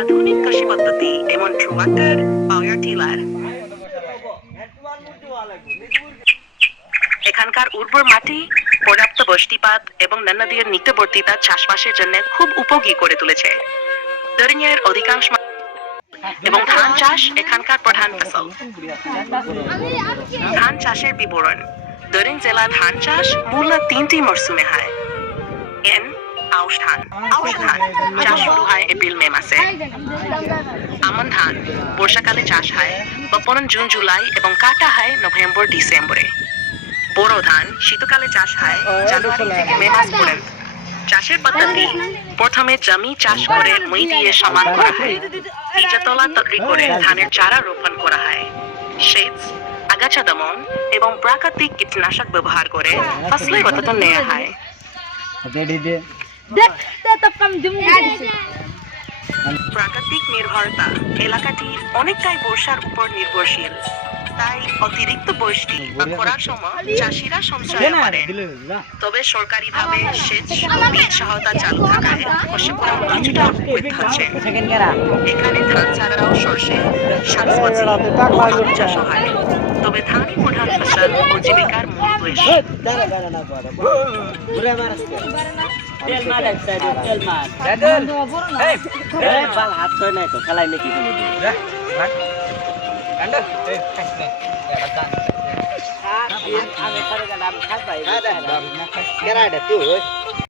আধুনিক কৃষি পদ্ধতি যেমন ট্রাক্টর, পাওয়ার টিলার এখানকার উর্বর মাটি, পর্যাপ্ত বৃষ্টিপাত এবং নদীর নিকটবর্তীতা চাষবাসের জন্য খুব উপযোগী করে তুলেছে। দরিঙের অধিকাংশ এবং ধান চাষ এখানকার প্রধান ফসল। ধান চাষের বিবরণ: দরিং জেলা ধান চাষ মূলত 3টি মরশুমে হয়। আউশ ধান চাষ শুরু হয় এপ্রিল-মে মাসে। আমন ধান বর্ষাকালে চাষ হয় বপন জুন-জুলাই এবং কাটা হয় নভেম্বর-ডিসেম্বরে। বোরো ধান শীতকালে চাষ হয় জানুয়ারি থেকে মে মাস পর্যন্ত। চাষের পদ্ধতি: প্রথমে জমি চাষ করে মই দিয়ে সমান করা হয়। বীজতলা তৈরি করে ধানের চারা রোপণ করা হয়। সেচ, আগাছা দমন এবং প্রাকৃতিক কীটনাশক ব্যবহার করে ফসলের যত্ন নেওয়া হয়। প্রাকৃতিক নির্ভরতা: এলাকাটি অনেকটাই বর্ষার উপর নির্ভরশীল। তাই অতিরিক্ত বৃষ্টি বা খরার সময় চাষিরা সঞ্চয় করেন। তবে সরকারিভাবে সেচ ও বীজ সহায়তা চালু থাকায় কৃষকরা কিছুটা উপকৃত হচ্ছেন। এখানে ধান ছাড়াও সরষে, শাকসবজি ও আলু চাষ হয়। তবে ধানই প্রধান ফসল ও জীবিকার মূল উৎস। তেল মার একটা তেল মার এই বাল হাত ছয় নাই তো খেলাই নাকি আন্ডা এই আগে করে গেলাম খাই পাই কেরা এটা তুই